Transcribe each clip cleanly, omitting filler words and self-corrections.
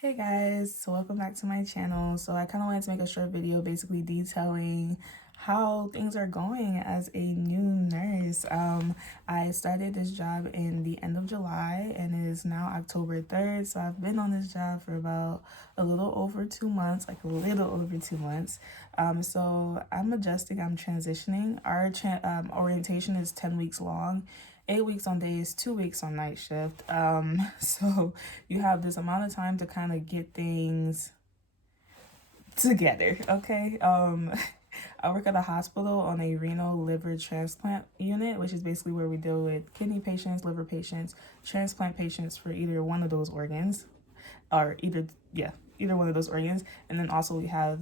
Hey guys, so welcome back to my channel. So I kind of wanted to make a short video basically detailing how things are going as a new nurse. I started this job in the end of July and it is now October 3rd. So I've been on this job for about a little over 2 months, like a little over 2 months. So I'm adjusting, I'm transitioning. Our orientation is 10 weeks long. 8 weeks on days, 2 weeks on night shift. So you have this amount of time to kind of get things together, okay? I work at a hospital on a renal liver transplant unit, which is basically where we deal with kidney patients, liver patients, transplant patients for either one of those organs, or either one of those organs. And then also we have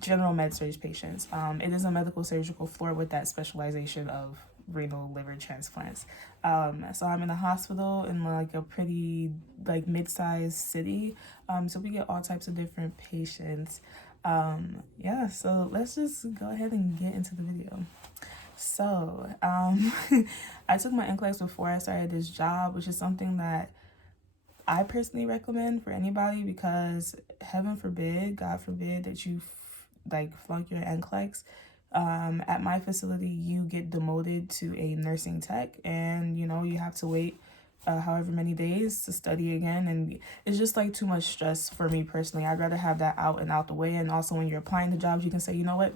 general med surg patients. It is a medical surgical floor with that specialization of renal liver transplants. So I'm in a hospital in like a pretty like mid-sized city. So we get all types of different patients. Yeah, so let's just go ahead and get into the video. So I took my Nclex before I started this job, which is something that I personally recommend for anybody because heaven forbid, God forbid that you flunk your Nclex. At my facility, you get demoted to a nursing tech, and you have to wait however many days to study again, and it's just like too much stress for me personally. I'd rather have that out the way, and also when you're applying to jobs, you can say, you know what,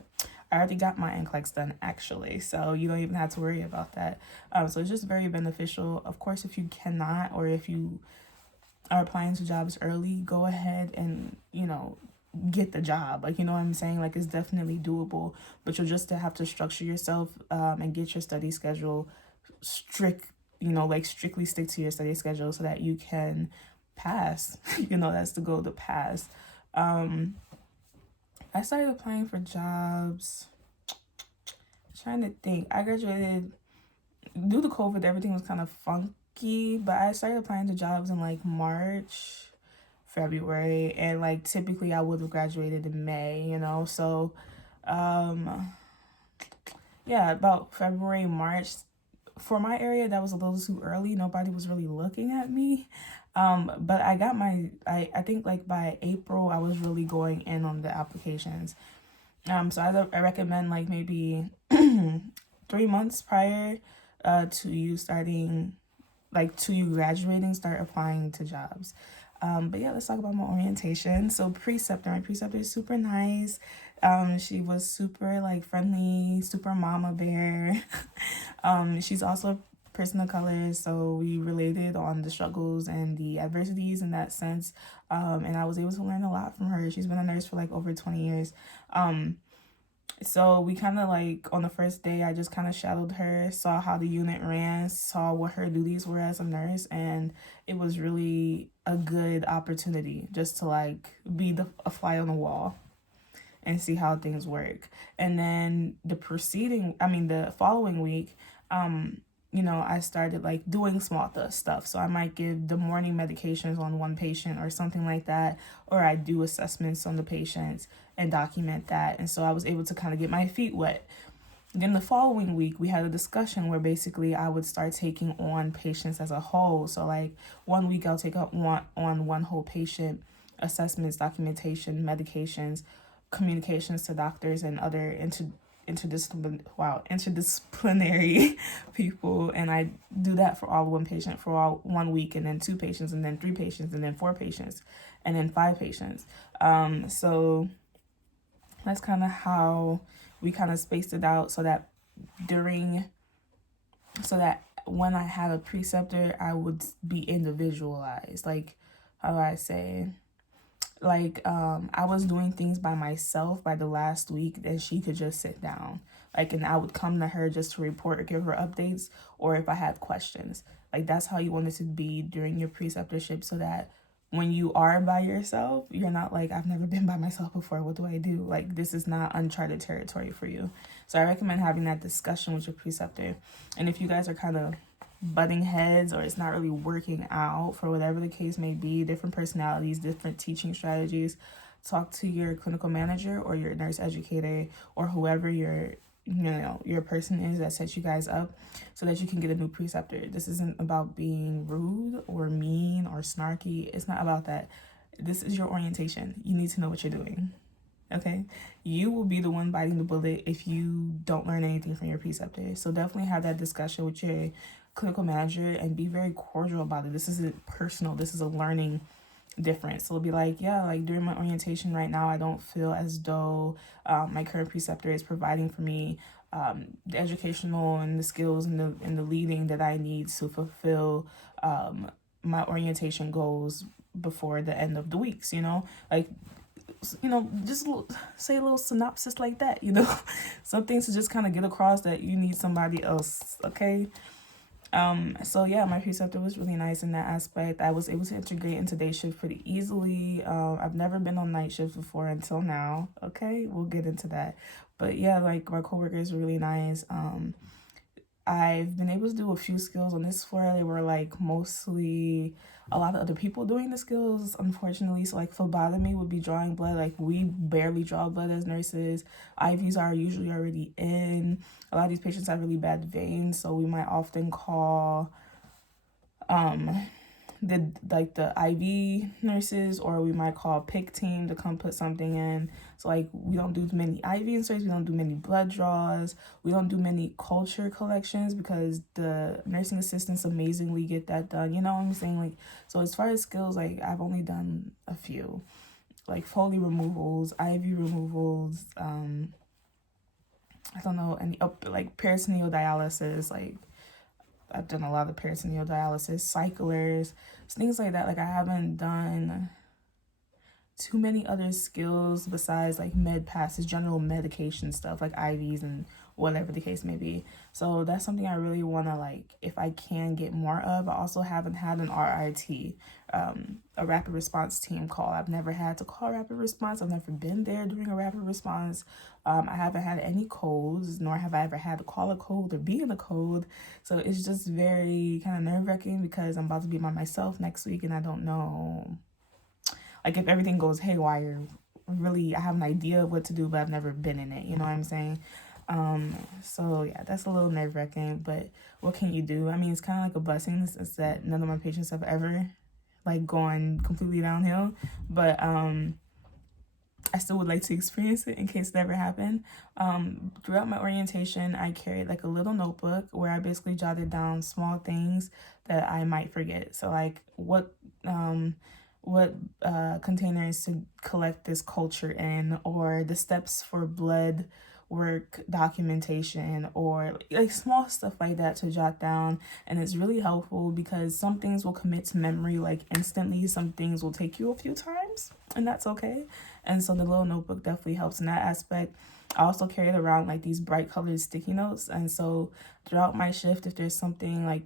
I already got my Nclex done actually, so you don't even have to worry about that. So it's just very beneficial. Of course, if you cannot, or if you are applying to jobs early, go ahead and get the job. Like, you know what I'm saying? Like, it's definitely doable, but you'll just have to structure yourself and get your study schedule strictly stick to your study schedule so that you can pass. That's the goal, to pass. I started applying for jobs, trying to think. I graduated due to COVID, everything was kind of funky, but I started applying to jobs in like March, February, and like typically I would have graduated in May, so yeah, about February, March. For my area, that was a little too early. Nobody was really looking at me. But I got I think like by April, I was really going in on the applications. So I recommend like maybe 3 months prior to you starting, like to you graduating, start applying to jobs. But yeah, let's talk about my orientation. So my preceptor is super nice. She was super like friendly, super mama bear. She's also a person of color, so we related on the struggles and the adversities in that sense. And I was able to learn a lot from her. She's been a nurse for like over 20 years. So we kind of like on the first day, I just kind of shadowed her, saw how the unit ran, saw what her duties were as a nurse, and it was really a good opportunity just to like be a fly on the wall and see how things work. And then the following week, I started like doing small stuff. So I might give the morning medications on one patient or something like that, or I do assessments on the patients and document that. And so I was able to kind of get my feet wet. Then the following week, we had a discussion where basically I would start taking on patients as a whole. So like 1 week, I'll take up one whole patient, assessments, documentation, medications, communications to doctors and other interdisciplinary people, and I do that for all one patient for all 1 week, and then 2 patients, and then 3 patients, and then 4 patients, and then 5 patients. So that's kind of how we kind of spaced it out so that when I had a preceptor, I would be individualized. Like, how do I say? Like, I was doing things by myself by the last week, and she could just sit down. Like, and I would come to her just to report or give her updates, or if I had questions. Like, that's how you want it to be during your preceptorship, so that when you are by yourself, you're not like, I've never been by myself before, what do I do? Like, this is not uncharted territory for you. So I recommend having that discussion with your preceptor. And if you guys are kind of butting heads, or it's not really working out for whatever the case may be, different personalities, different teaching strategies, talk to your clinical manager or your nurse educator or whoever your person is that sets you guys up, so that you can get a new preceptor. This isn't about being rude or mean or snarky. It's not about that. this is your orientation. You need to know what you're doing. Okay, you will be the one biting the bullet if you don't learn anything from your preceptor. So definitely have that discussion with your clinical manager and be very cordial about it. This isn't personal. This is a learning difference. So it'll be like, yeah, like during my orientation right now, I don't feel as though my current preceptor is providing for me the educational and the skills and the leading that I need to fulfill my orientation goals before the end of the weeks, like, just say a little synopsis like that, some things to just kind of get across that you need somebody else, okay? So yeah, my preceptor was really nice in that aspect. I was able to integrate into day shift pretty easily. I've never been on night shift before until now, okay? We'll get into that. But yeah, like my coworkers were really nice. I've been able to do a few skills on this floor. They were like mostly a lot of other people doing the skills, unfortunately. So like phlebotomy would be drawing blood. Like we barely draw blood as nurses. IVs are usually already in. A lot of these patients have really bad veins, so we might often call the IV nurses, or we might call PIC team to come put something in. So like we don't do many IV inserts, we don't do many blood draws, we don't do many culture collections because the nursing assistants amazingly get that done. You know what I'm saying? Like, so as far as skills, like I've only done a few, like Foley removals, IV removals, I don't know, any like peritoneal dialysis, like I've done a lot of peritoneal dialysis, cyclers, things like that. Like I haven't done too many other skills besides like med passes, general medication stuff like IVs and whatever the case may be. So that's something I really want to, like, if I can get more of. I also haven't had an RIT, a rapid response team call. I've never had to call rapid response. I've never been there during a rapid response. I haven't had any codes, nor have I ever had to call a code or be in a code. So it's just very kind of nerve-wracking because I'm about to be by myself next week and I don't know, like, if everything goes haywire. Really, I have an idea of what to do, but I've never been in it. You know what I'm saying? So yeah, that's a little nerve-wracking, but what can you do? I mean, it's kind of like a blessing. It's that none of my patients have ever like gone completely downhill, but I still would like to experience it in case it ever happened. Throughout my orientation, I carried like a little notebook where I basically jotted down small things that I might forget. So like what containers to collect this culture in, or the steps for blood work documentation, or like small stuff like that to jot down. And it's really helpful because some things will commit to memory like instantly, some things will take you a few times, and that's okay. And so the little notebook definitely helps in that aspect. I also carried around like these bright colored sticky notes, and so throughout my shift, if there's something like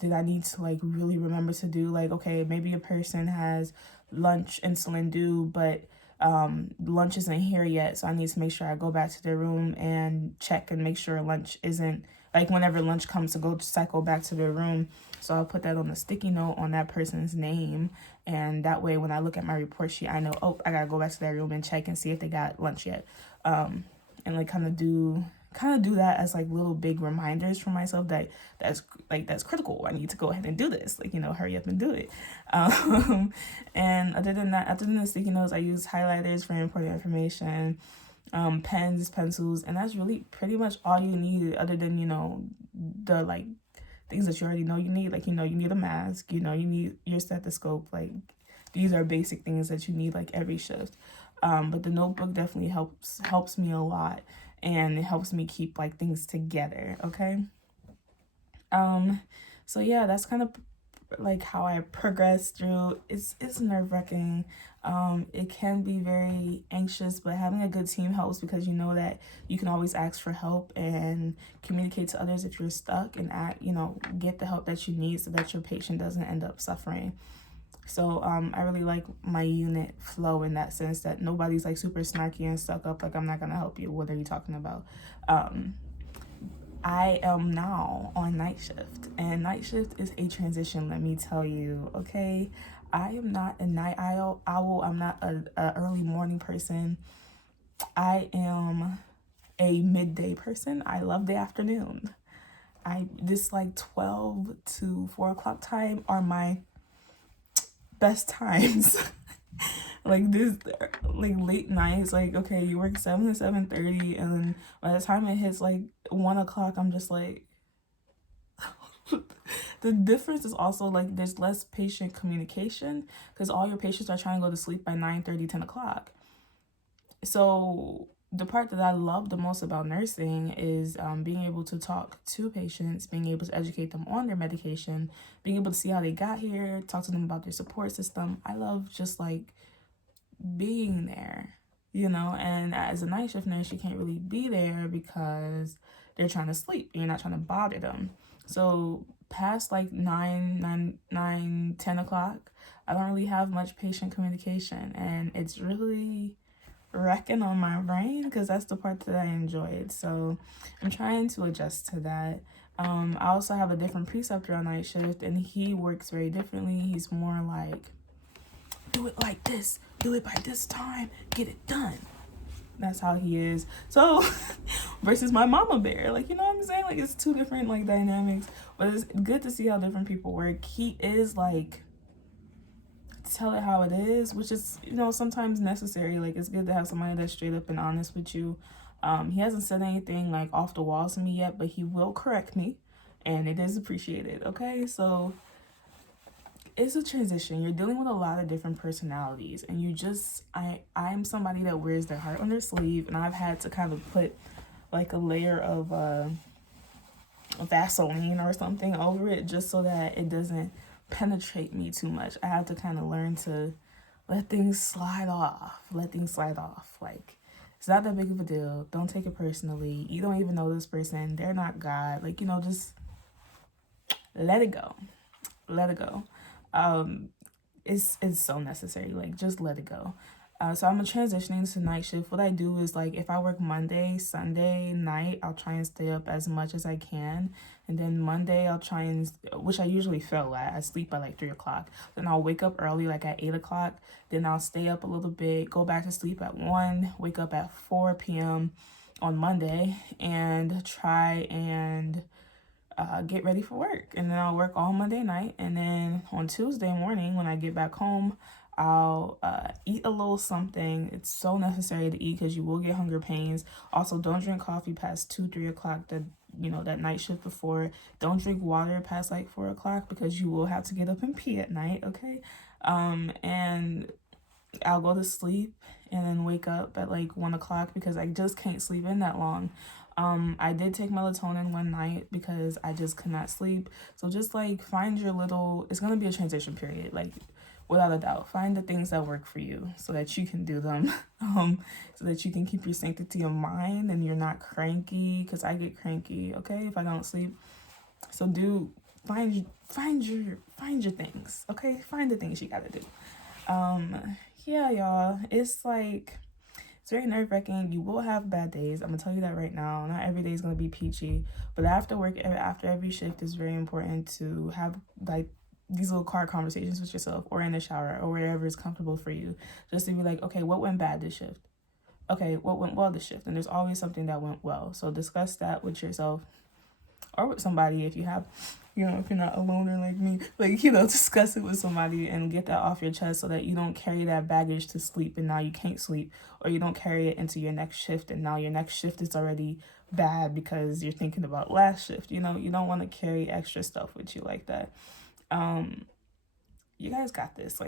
that I need to like really remember to do, like, okay, maybe a person has lunch insulin due, but lunch isn't here yet, so I need to make sure I go back to their room and check and make sure lunch isn't, like, whenever lunch comes, to go cycle back to their room. So I'll put that on a sticky note on that person's name, and that way when I look at my report sheet, I know, oh, I gotta go back to their room and check and see if they got lunch yet. And like kind of do that as like little big reminders for myself that's critical. I need to go ahead and do this, like, hurry up and do it. And other than that, other than the sticky notes, I use highlighters for important information, pens, pencils, and that's really pretty much all you need, other than the like things that you already know you need, like, you need a mask, you need your stethoscope. Like, these are basic things that you need like every shift. But the notebook definitely helps me a lot, and it helps me keep like things together, okay? So yeah, that's kind of like how I progress through. It's nerve-wracking. It can be very anxious, but having a good team helps because you know that you can always ask for help and communicate to others if you're stuck, and get the help that you need so that your patient doesn't end up suffering. So I really like my unit flow in that sense, that nobody's like super snarky and stuck up, like, I'm not gonna help you, what are you talking about? I am now on night shift, and night shift is a transition, let me tell you, okay? I am not a night owl. I'm not a early morning person. I am a midday person. I love the afternoon. This like 12 to 4 o'clock time are my best times. like this, like late nights, like, okay, you work 7 to 7:30, and then by the time it hits like 1 o'clock, I'm just like, the difference is also like there's less patient communication because all your patients are trying to go to sleep by 9:30, 10 o'clock. So the part that I love the most about nursing is being able to talk to patients, being able to educate them on their medication, being able to see how they got here, talk to them about their support system. I love just like being there, you know. And as a night shift nurse, you can't really be there because they're trying to sleep. You're not trying to bother them. So past like 10 o'clock, I don't really have much patient communication, and it's really wrecking on my brain because that's the part that I enjoyed. So I'm trying to adjust to that. I also have a different preceptor on night shift, and he works very differently. He's more like, do it like this, do it by this time, get it done. That's how he is. So versus my mama bear, like, you know what I'm saying? Like, it's two different like dynamics, but it's good to see how different people work. He is like, tell it how it is, which is, you know, sometimes necessary. Like, it's good to have somebody that's straight up and honest with you. He hasn't said anything like off the walls to me yet, but he will correct me, and it is appreciated. Okay, so it's a transition. You're dealing with a lot of different personalities, and I'm somebody that wears their heart on their sleeve, and I've had to kind of put like a layer of Vaseline or something over it just so that it doesn't penetrate me too much. I have to kind of learn to let things slide off. Like, it's not that big of a deal. Don't take it personally. You don't even know this person. They're not God. Like, you know, just let it go. It's so necessary. Like, just let it go. So I'm transitioning to night shift. What I do is, like, if I work Monday, Sunday night, I'll try and stay up as much as I can. And then Monday, I'll try and, which I usually fail at, I sleep by like 3 o'clock. Then I'll wake up early, like at 8 o'clock. Then I'll stay up a little bit, go back to sleep at 1, wake up at 4 p.m. on Monday, and try and get ready for work. And then I'll work all Monday night. And then on Tuesday morning, when I get back home, I'll eat a little something. It's so necessary to eat because you will get hunger pains. Also, don't drink coffee past 2-3 o'clock, that night shift before. Don't drink water past like 4 o'clock because you will have to get up and pee at night. Okay. And I'll go to sleep and then wake up at like 1 o'clock because I just can't sleep in that long. I did take melatonin one night because I just could not sleep. So just like find your little, it's going to be a transition period. Like, without a doubt, find the things that work for you so that you can do them, so that you can keep your sanctity of mind and you're not cranky, because I get cranky, okay, if I don't sleep. So find your things, okay? Find the things you gotta do. Yeah, y'all, it's very nerve-wracking. You will have bad days. I'm gonna tell you that right now. Not every day is gonna be peachy, but after work, after every shift, is very important to have like these little car conversations with yourself, or in the shower, or wherever is comfortable for you, just to be like, okay, what went bad this shift? Okay, what went well this shift? And there's always something that went well. So discuss that with yourself or with somebody if you have, if you're not a loner like me, discuss it with somebody and get that off your chest so that you don't carry that baggage to sleep and now you can't sleep, or you don't carry it into your next shift and now your next shift is already bad because you're thinking about last shift. You don't want to carry extra stuff with you like that. You guys got this.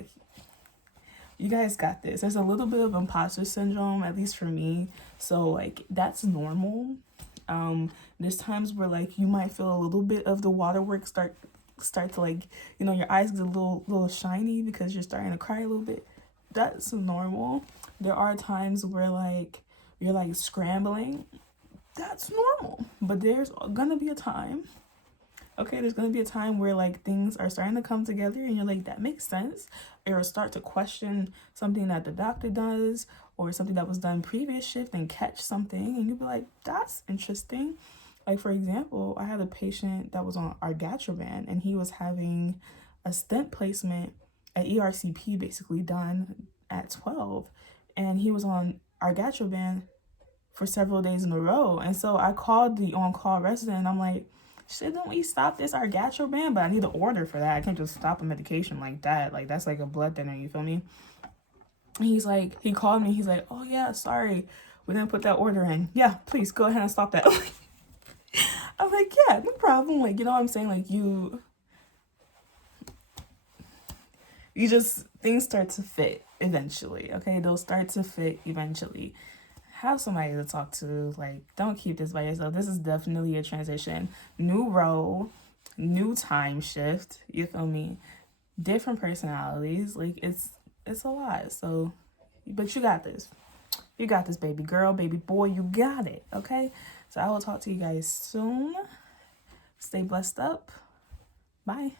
You guys got this. There's a little bit of imposter syndrome, at least for me. So that's normal. There's times where you might feel a little bit of the waterworks start to your eyes get a little shiny because you're starting to cry a little bit. That's normal. There are times where you're scrambling. That's normal. But there's gonna be a time. Okay, there's going to be a time where things are starting to come together and you're that makes sense. Or start to question something that the doctor does or something that was done previous shift and catch something and you'll be that's interesting. For example, I had a patient that was on argatroban and he was having a stent placement at ERCP basically done at 12. And he was on argatroban for several days in a row. And so I called the on-call resident and I'm shouldn't we stop this argatroban? But I need an order for that. I can't just stop a medication like that. That's like a blood thinner, you feel me? And he's like, he called me, he's like, oh yeah, sorry, we didn't put that order in. Yeah, please go ahead and stop that. I'm like, yeah, no problem. Like, you know what I'm saying? Like, you just, things start to fit eventually, okay? They'll start to fit eventually. Have somebody to talk to. Like, don't keep this by yourself. This is definitely a transition. New role, new time shift, you feel me? Different personalities. Like, it's a lot. So, but you got this. You got this, baby girl, baby boy. You got it, okay? So I will talk to you guys soon. Stay blessed up. Bye.